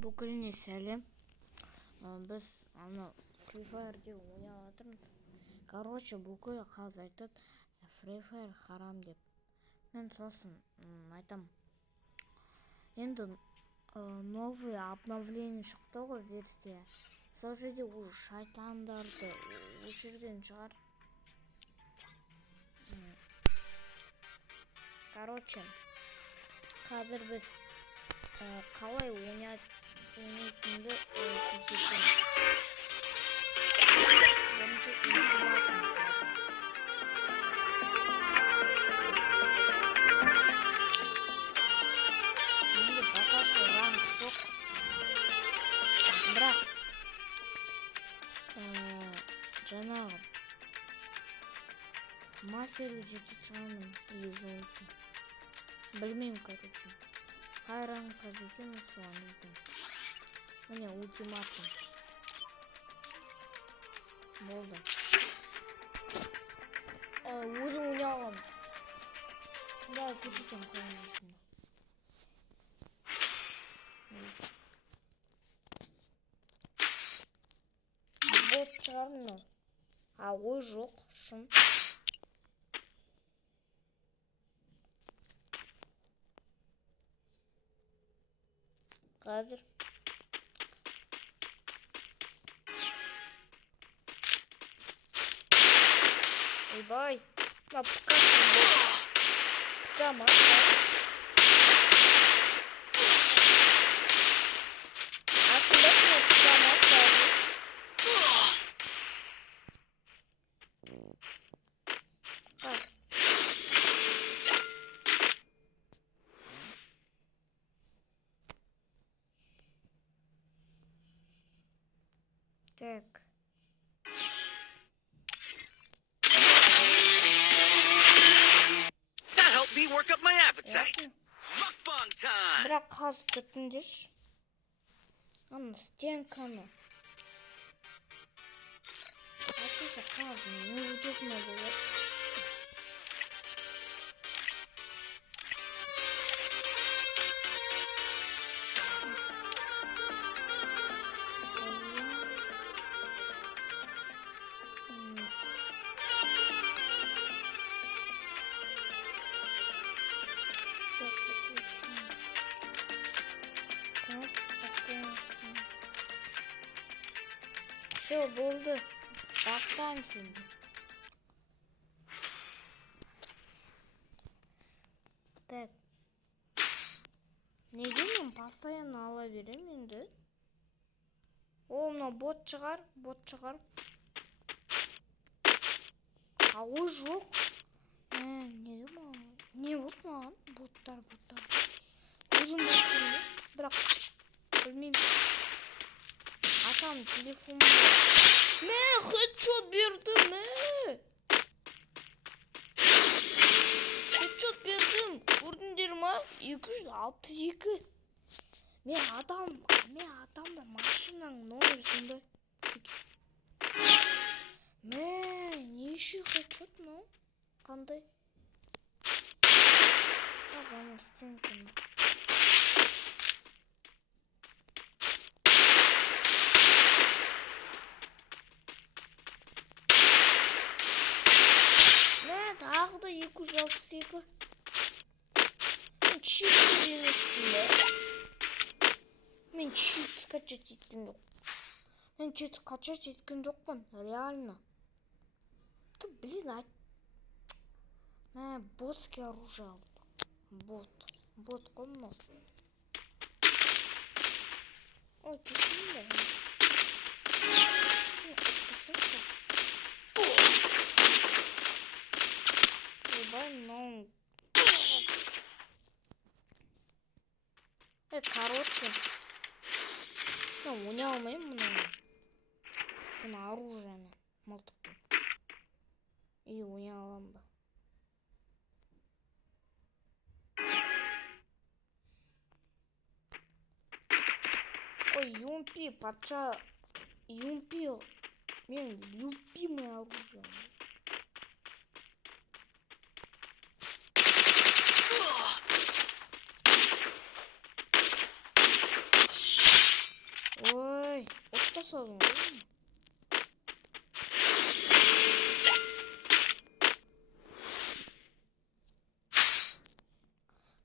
Бүкіліне сәлем. Біз ана Free Fire деп ойнап жатырмыз. Короче, бүкіл қазір айтады Free Fire харам деп. Мен сосын айтам. Енді новый обновление шықты ғой версия. Сол жерде уже шайтандарды өшірген шығар. Короче, қазір біз қалай ойнайтынды көрсетемін. Бірінші ультиматум. Менде бакашка ранг жоқ. Бірақ жаңағы мастерге жетіп шығамын или жолды. Білмеймін, короче. Қай рангқа жетемін, соған жетемін. Міне ультиматум. Болды. Өзім ойнай аламын. Да, көрсетемін қалай ойнайтынын. Бот шығар мынау. Ой жоқ, шын. Қазір ойбай, мына пыкасын пыкама. Атындасың ба пыкама сәлі. Так. That helped me work up my appetite. Mukbang time. Бірақ қазып кетіндеш. Ана стенканы. Атыса қазы неудобно болады. Все, болды. Бастан şimdi. Так. Неге мен постоянно ала берем енді? О, мына бот шығар. Ой жоқ. Неге маған? Не болды маған? Боттар. Өзім боттар. Бірақ білмеймін. Атам телефонда. Хедшот бердім. Хедшот бердім. Көрдіңдер ма? 262. Мен адамда машинаның номерін бе? Неше хедшот мынау? Қандай? Қазаны стенканы. Тағы да 262. Мен чит емеспін бе? Мен чит качать еткен жоқ. Мен чит качать еткен жоқпын, реально. Ты, блин, ботский оружие алдым. Бот қой мынау. Ой, кетейін бе? Короче, ойнай алмаймын мына оружияны, мылтықпен. Ойнай аламын ба? Ой, Юмпи, патша. Юмпи, мен любимый оружие. жасадың ғой?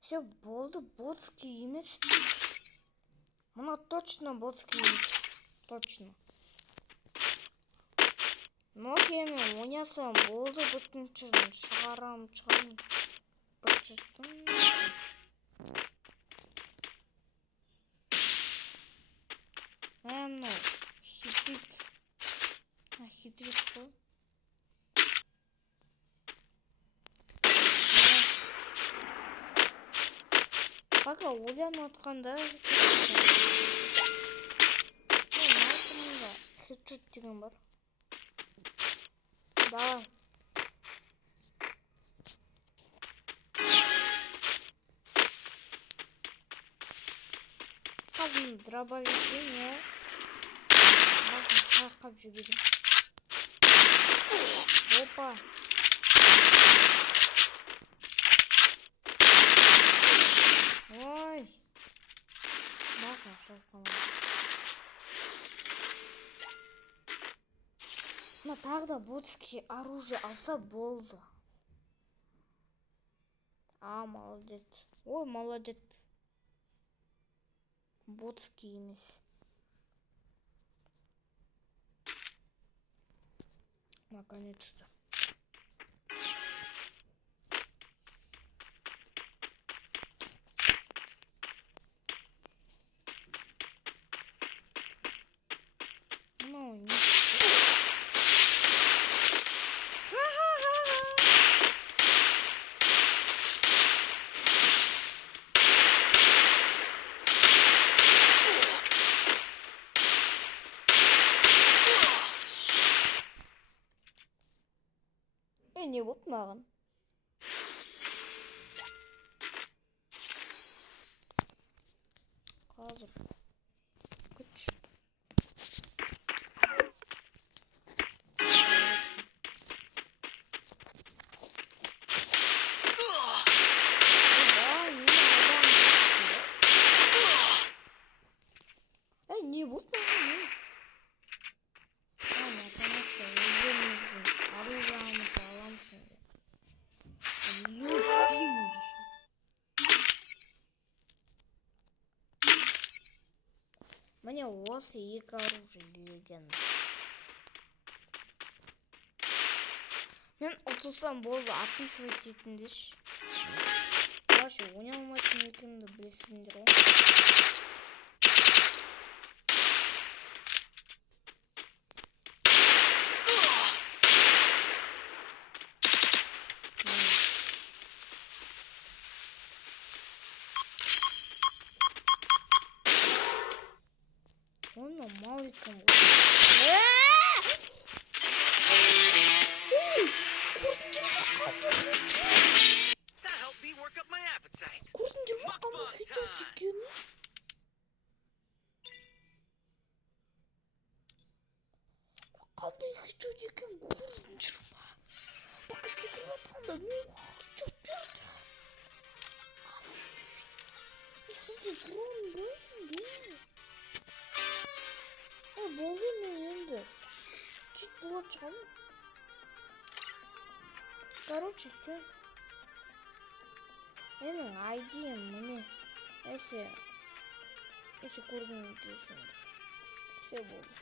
Все, болды, ботский емес. Мына точно ботский емес. Точно. Нокиямен ойнасам болды, бүтіншін шығарам. Бүтіншін. Мынау хитрит қой. Пока ойланып отқанда маркамда хитрит деген бар. Давай. Қазір дробовикпен, не? Басын шайқап жібердім. Опа. Ой. Басын шайқамай. Мына тағы да ботский оружие алса болды. Молодец. Ой, молодец. Ботский емес. Наконец-то. Ну, не. Не вот маған. Қазір. Күч. Не вот маған. Мне осы екі оружие леген. Мен ұтылсам болды, отписывать етіндеш. Короче, ойнай алмайтын екенімді білесіңдер ғой. Он маленький. That helped me work up my appetite. Болды мен енді. Чит болады шығамын. Короче, все. Менің айдием міне. Если көргің келсеңдер. Все болды.